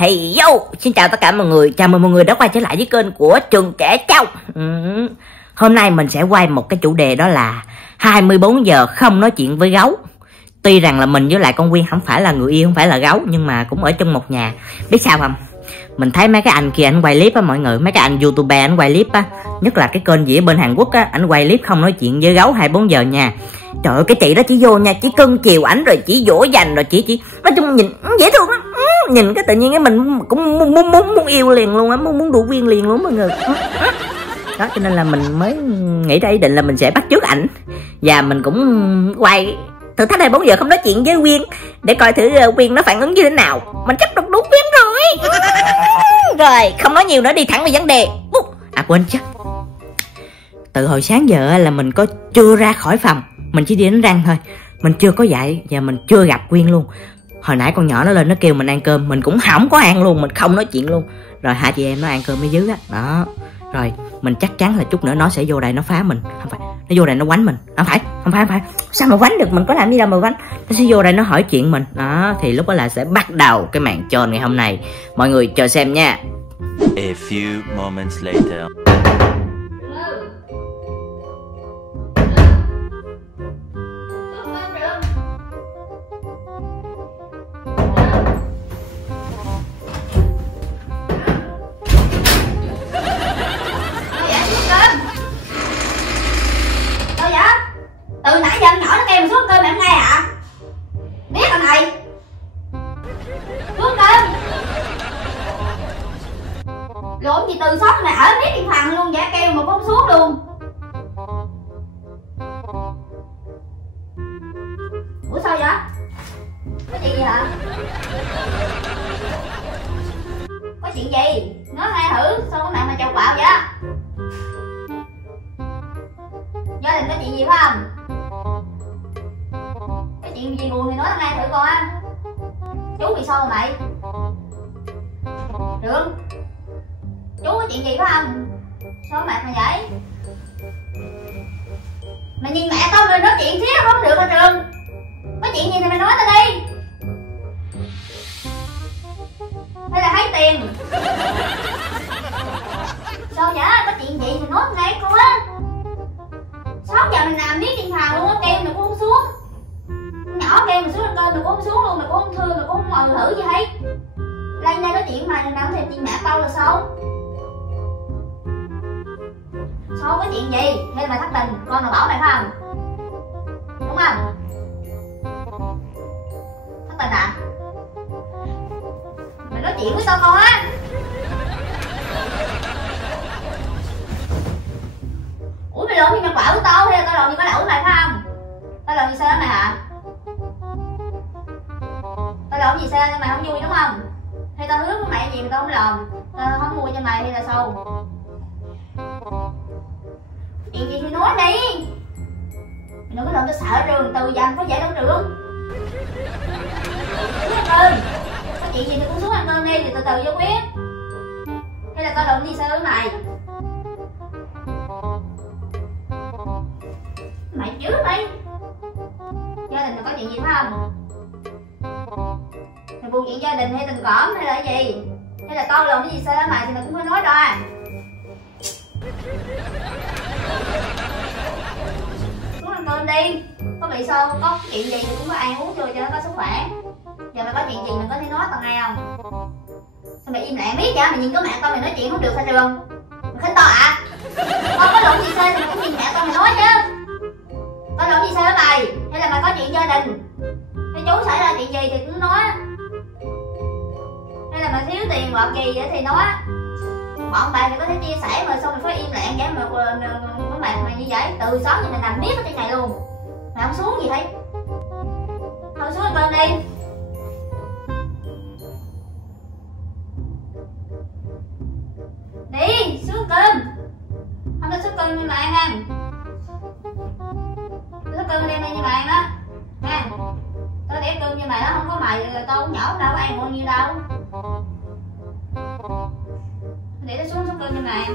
Hey yo, xin chào tất cả mọi người, chào mừng mọi người đã quay trở lại với kênh của Trường Kể Trong. Hôm nay mình sẽ quay một cái chủ đề, đó là 24 giờ không nói chuyện với gấu. Tuy rằng là mình với lại con Quyên không phải là người yêu, không phải là gấu, nhưng mà cũng ở trong một nhà. Biết sao không? Mình thấy mấy cái anh kia anh quay clip á mọi người, mấy cái anh youtuber anh quay clip á, nhất là cái kênh gì ở bên Hàn Quốc á, anh quay clip không nói chuyện với gấu 24 giờ nha. Trời ơi, cái chị đó chỉ vô nha, chỉ cưng chiều ảnh rồi chỉ dỗ dành rồi chỉ nói chung nhìn dễ thương lắm. Nhìn cái tự nhiên cái mình cũng muốn yêu liền luôn á, muốn đu viên liền luôn mọi người. Đó cho nên là mình mới nghĩ ra ý định là mình sẽ bắt chước ảnh, và mình cũng quay thử thách 24 giờ không nói chuyện với Quyên để coi thử Quyên nó phản ứng như thế nào. Mình chấp được đúng Quyên rồi. Rồi không nói nhiều nữa, đi thẳng vào vấn đề. À quên chứ, từ hồi sáng giờ là mình có chưa ra khỏi phòng, mình chỉ đi đánh răng thôi, mình chưa có dậy và mình chưa gặp Quyên luôn. Hồi nãy con nhỏ nó lên nó kêu mình ăn cơm, mình cũng không có ăn luôn, mình không nói chuyện luôn. Rồi hai chị em nó ăn cơm ở dưới á, đó. Rồi mình chắc chắn là chút nữa nó sẽ vô đây nó phá mình, không phải, nó vô đây nó quánh mình, không phải, sao mà quánh được, mình có làm gì đâu mà quánh. Nó sẽ vô đây nó hỏi chuyện mình, đó thì lúc đó là sẽ bắt đầu cái màn tròn ngày hôm nay, mọi người chờ xem nha. A few moments later. Từ nãy giờ nhỏ nó kêu mà xuống cơm mẹ không nghe hả? Biết rồi này. Xuống cơm. Lộn gì từ sớm mày ở biết điện thoại luôn vậy, kêu mà cũng không xuống luôn. Ủa sao vậy? Có chuyện gì hả? Có chuyện gì? Nói nghe thử, sao có mẹ mà chầu quạo vậy? Gia đình có chuyện gì phải không? Cái chuyện gì buồn thì nói nghe thử coi á. Chú bị sao rồi mày? Trường, chú có chuyện gì phải không? Sao mẹ mày vậy? Mày nhìn mẹ tao rồi nói chuyện xíu không được hả Trường? Có chuyện gì thì mày nói tao đi. Hay là thấy tiền? Sao vậy? Có chuyện gì thì nói nghe coi á. 6 giờ mình làm biết điện thoại luôn á, kêu mày cũng không xuống. Nhỏ kêu mày xuống ăn cơm mày cũng không xuống luôn, mày cũng không thương, mày cũng không ngồi thử gì hết. Lên đây nói chuyện mày nào thêm chuyện mẹ tao là sao? Sao có chuyện gì? Hay là mày thất tình, con nào bảo mày phải không? Đúng không? Thất tình à? Mày nói chuyện với tao coi á. Ủa mày lộn như mày quạo với tao hay là tao lộn như có lỗi mày phải không? Tao lộn gì sao mày hả? Tao lộn gì sao mày không vui đúng không? Hay tao hứa với mày gì mà tao không làm? Tao không mua cho mày hay là sao? Chuyện gì thì nói đi. Mày đừng có làm tao sợ Trường, từ giờ có dễ đâu Trường. Xuống ăn cơm. Có chuyện gì thì cũng xuống ăn cơm đi, thì từ từ vô quyết. Hay là tao lộn gì sao với mày? Mày trước đi. Gia đình mày có chuyện gì phải không? Mày buồn chuyện gia đình hay tình cảm hay là cái gì? Hay là tao làm cái gì sai mày thì mày cũng phải nói ra. Xuống ăn cơm đi. Có bị sao? Có chuyện gì thì cũng có ăn uống cho nó có sức khỏe. Giờ mày có chuyện gì mày có thể nói tao nghe không? Sao mày im lặng biết vậy? Mày nhìn có mẹ tao mày nói chuyện không được sao Trường? Mày khinh tao à? Tao có lộn gì sai thì mày cũng nhìn mẹ tao mày nói chứ. Tao lộn gì sao với mày? Hay là mày có chuyện gia đình? Hay chú xảy ra chuyện gì thì cũng nói. Hay là mày thiếu tiền hoặc gì vậy thì nói. Bọn bạn thì có thể chia sẻ mà sao mày phải im lặng vậy mà với mày như vậy? Từ sáng giờ mày nằm biết ở trên này luôn. Mày không xuống gì hết. Thôi xuống ăn cơm đi. Đi, xuống cơm. Không có xuống cơm nhưng mà ăn. Tao cơm đem đây như mày đó nha. Tao để cơm như mày đó, không có mày tao cũng nhỏ đâu có ăn bao nhiêu đâu. Để tao xuống cơm như mày.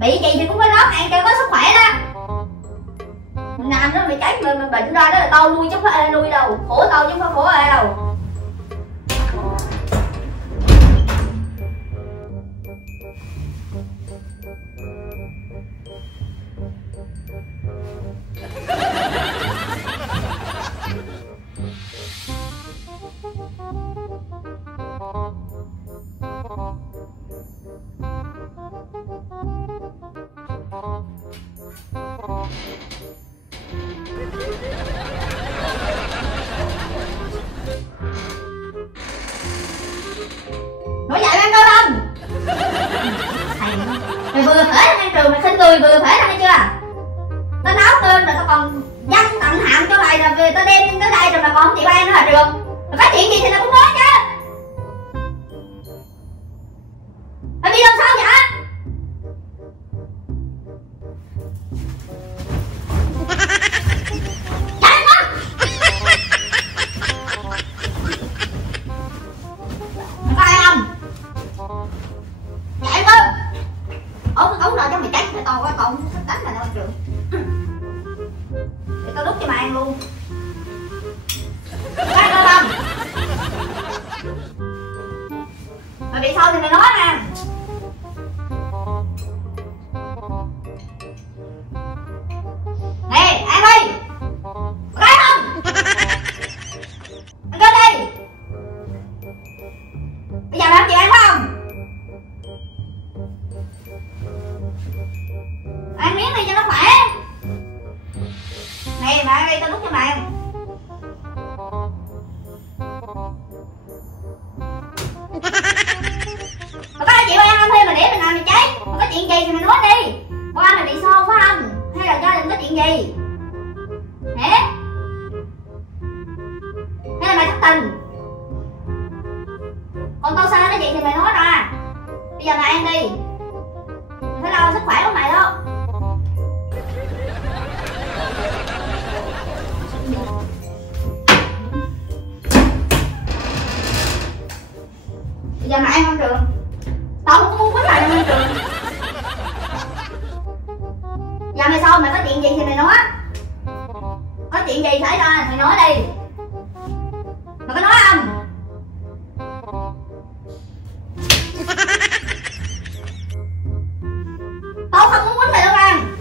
Bị gì thì cũng phải nói ăn cho có sức khỏe đó. Mình làm đó mày chết mình bệnh ra đó là tao nuôi chứ không phải ai nuôi đâu. Khổ tao chứ không phải khổ ai đâu. Nổi dậy ăn cơm không? Mày vừa thể ăn trường mày khinh người vừa thể ăn chưa? Tao nấu cơm rồi tao còn dâng tận hạng cho mày rồi tao đem tới đây rồi mày còn không chịu ăn nữa hả Trường? Mày có chuyện gì thì tao cũng nói chứ. Mày đi đâu sao vậy? Mày bị sao thì mày nói nè. Nè, ăn đi. Có thấy không? Ăn cơm đi. Bây giờ mày không chịu ăn phải không? Ăn miếng đi cho nó khỏe. Nè, mày ăn đi tao đút cho mày. Mà có ai chịu ăn không? Hay mà để mình làm mày cháy? Mà có chuyện gì thì mày nói đi. Con anh mày bị xô phải không? Hay là gia đình có chuyện gì? Hả? Hay là mày thất tình? Còn tao sao nó vậy thì mày nói ra. Bây giờ mày ăn đi. Mày phải lo sức khỏe của mày đó. Bây giờ mày ăn không Trường? Tao không muốn quýnh lại đâu ăn Trường. Giờ mày sao? Mày có chuyện gì thì mày nói. Có chuyện gì xảy ra mày nói đi. Mày có nói không? Tao không muốn quýnh mày đâu ăn.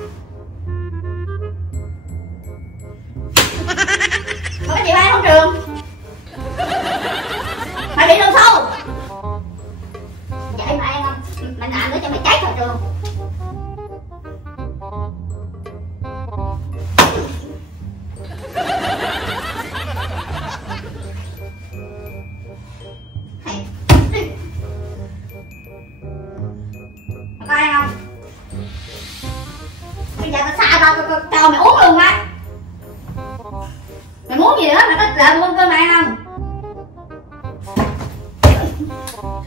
Mày có chịu ăn không Trường? Mày bị làm sao? Vậy mày ăn không? Mày làm nữa cho mày cháy thôi Trường. Mày có ăn không? Bây giờ tao xa tao cho mày uống luôn á. Mày muốn gì đó mày có làm luôn cơm mày ăn không?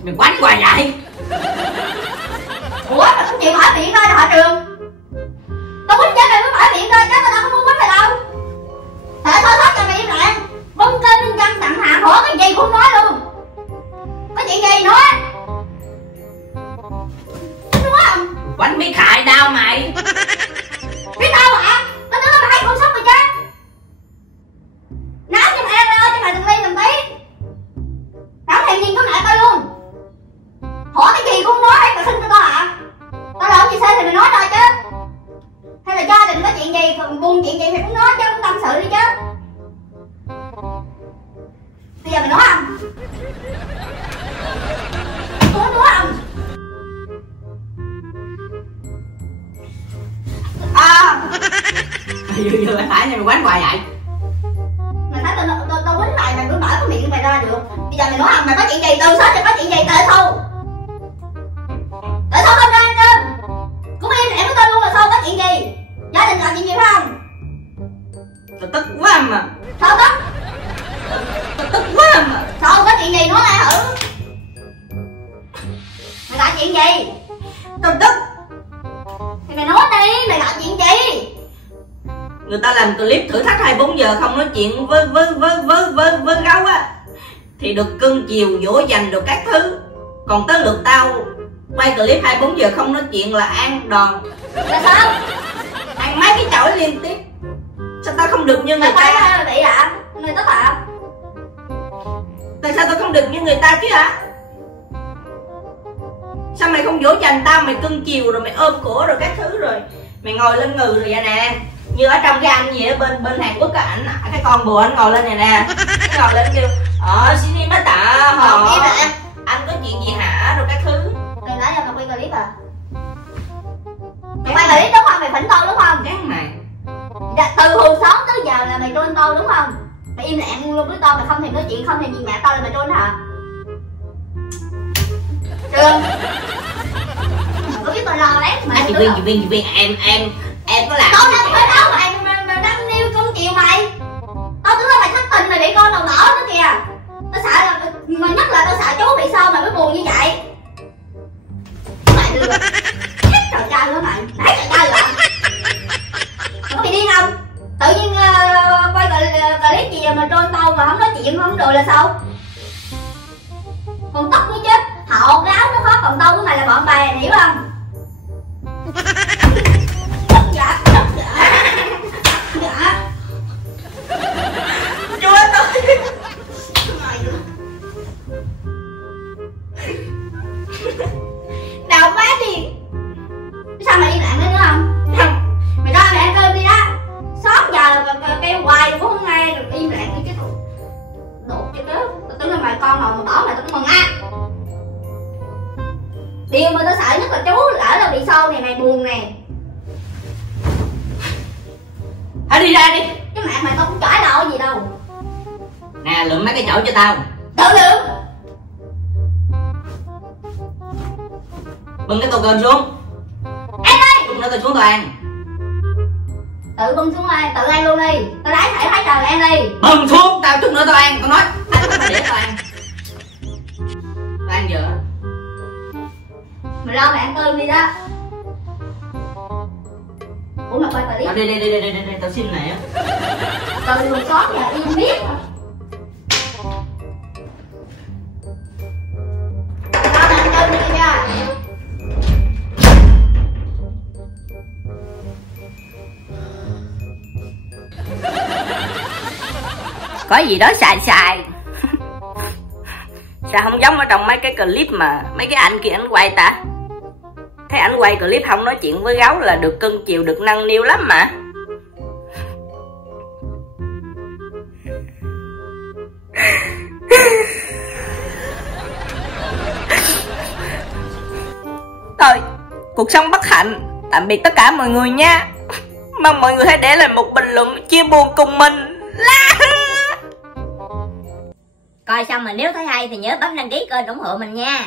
Mày quánh hoài vậy? Ủa mày không chịu mở miệng ra hả Trường? Tao quýnh cho mày mới mở miệng ra chứ tao không muốn quýnh mày đâu. Tại tao nói cho mày im lặng. Bông kênh bên chân tặng hàng hỏi cái gì cũng nói luôn. Có chuyện gì nói? Nói không? Quánh biết hại đau mày. Biết đâu? chuyện gì, buồn chuyện gì thì cũng nói chứ, cũng tâm sự đi chứ. Bây giờ mày nói không? Nói không? Vừa phải này mày quánh hoài vậy. Mày thấy tao quýnh mày, mày cứ mở cái miệng mày ra được. Bây giờ mày nói không? Mày có chuyện gì? Từ sớm mày có chuyện gì? Tại sao? Tại sao không ra ăn cơm? Cũng im lặng với tao luôn là sao? Có chuyện gì? Gia đình làm chuyện gì phải không? Tao tức quá mà. Sao tức? Tao tức quá mà. Sao? Có chuyện gì? Nói lại thử. Mày làm chuyện gì? Tao tức. Thì mày nói đi, mày làm chuyện gì? Người ta làm clip thử thách 24 giờ không nói chuyện với gấu á thì được cưng chiều dỗ dành được các thứ, còn tới lượt tao quay clip 24 giờ không nói chuyện là ăn đòn. Là sao? Ăn mấy cái chổi liên tiếp. Sao tao không được như người Mày ta? phải bị ạ? Người tức ạ? Tại sao tao không được như người ta chứ hả? Sao mày không dỗ dành tao, mày cưng chiều rồi mày ôm cổ rồi các thứ rồi mày ngồi lên ngừ rồi vậy nè, như ở trong cái anh gì ở bên Hàn Quốc á, ảnh cái con bồ anh ngồi lên này nè, ngồi lên kêu xin đi má tạ họ anh có chuyện gì hả rồi các thứ. Mày nói cho mày quay clip à? Mày quay clip đúng không? Mày phỉnh tôi đúng không? Gán mày. Từ hồi sáng tới giờ là mày trôn tôi đúng không? Mày im lặng luôn với tôi, mày không thèm nói chuyện, không thèm nhìn mẹ tao là mày trôn hả? Trương, mày có biết tôi lo đấy mà. Chị Viên em có làm tôi đâu phải đâu mày năn niu cưng chiều mày. Tao tưởng là mày thất tình mày bị con đầu đỏ nữa kìa. Tao sợ là, mà nhất là tao sợ chú bị sao mày mới buồn như vậy. Mày lừa trời trai nữa mày, nãy trời trai rồi. Mày có bị điên không? Tự nhiên quay clip gì mà trôn tao mà không nói chuyện không được là sao? Còn tóc nữa chứ, hậu ráo nó khó, còn tao với mày là bọn bè, hiểu không? Dạ. chúa tôi. Đau quá đi. Sao mày im lặng nữa không? Mày ra mẹ ăn cơm đi đó. 6 giờ kêu hoài cũng không nghe, rồi im lặng đi chứ. Đột chứ đó. Tao tưởng là mày con nào mà bỏ mày tao cũng mừng á. Điều mà tao sợ nhất là chú lỡ là bị sâu này, mày buồn nè. Hãy đi ra đi. Cái mạng mày tao cũng chả đâu gì đâu. Nè lượm mấy cái chổi cho tao. Tự lượng. Bưng cái tô cơm xuống. Ăn đi. Bưng nó cơm xuống tao ăn. Tự bưng xuống đây, tự ăn luôn đi. Tao đái thể thấy trời ăn đi. Bưng xuống, tao chút nữa tao ăn. Tao nói anh không phải để tao ăn. Tao ăn giờ. Mày lo mày ăn cơm đi đó. Ủa mà quay clip. Đi, tao xin này á. Từ hồi xót giờ im biết. Lo mày ăn cơm đi nha. Có gì đó xài sao không giống ở trong mấy cái clip mà mấy cái anh kia anh quay ta. Thấy anh quay clip không nói chuyện với gấu là được cưng chiều, được nâng niu lắm mà. Thôi, cuộc sống bất hạnh. Tạm biệt tất cả mọi người nha. Mong mọi người hãy để lại một bình luận chia buồn cùng mình. Coi xong mà nếu thấy hay thì nhớ bấm đăng ký kênh ủng hộ mình nha.